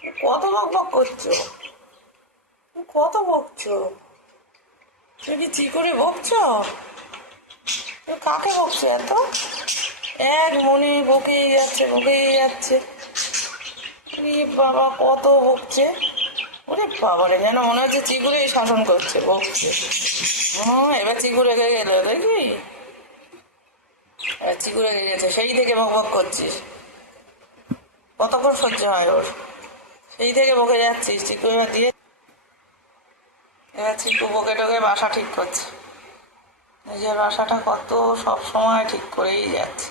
কত বক বক করছো? কত বকছো? তুমি কি চিকুরে বকছো? তুমি কাকে বকছো এত? এক মনে বকেই যাচ্ছে বকেই যাচ্ছে। বাবা কত বকছে! ওরে বাবারে, যেন মনে হচ্ছে চিগুরেই শাসন করছে, বকছে। এবার চিকু রেগে গেল দেখি, এবার চিকু রেগে গেছে, সেই থেকে বক বক করছিস। কতক্ষণ সহ্য হয় ওর? সেই থেকে বকে যাচ্ছিস। চিকু এবার দিয়ে, এবার চিকু বকে টকে বাসা ঠিক করছে। নিজের বাসাটা কত সব সময় ঠিক করেই যাচ্ছে।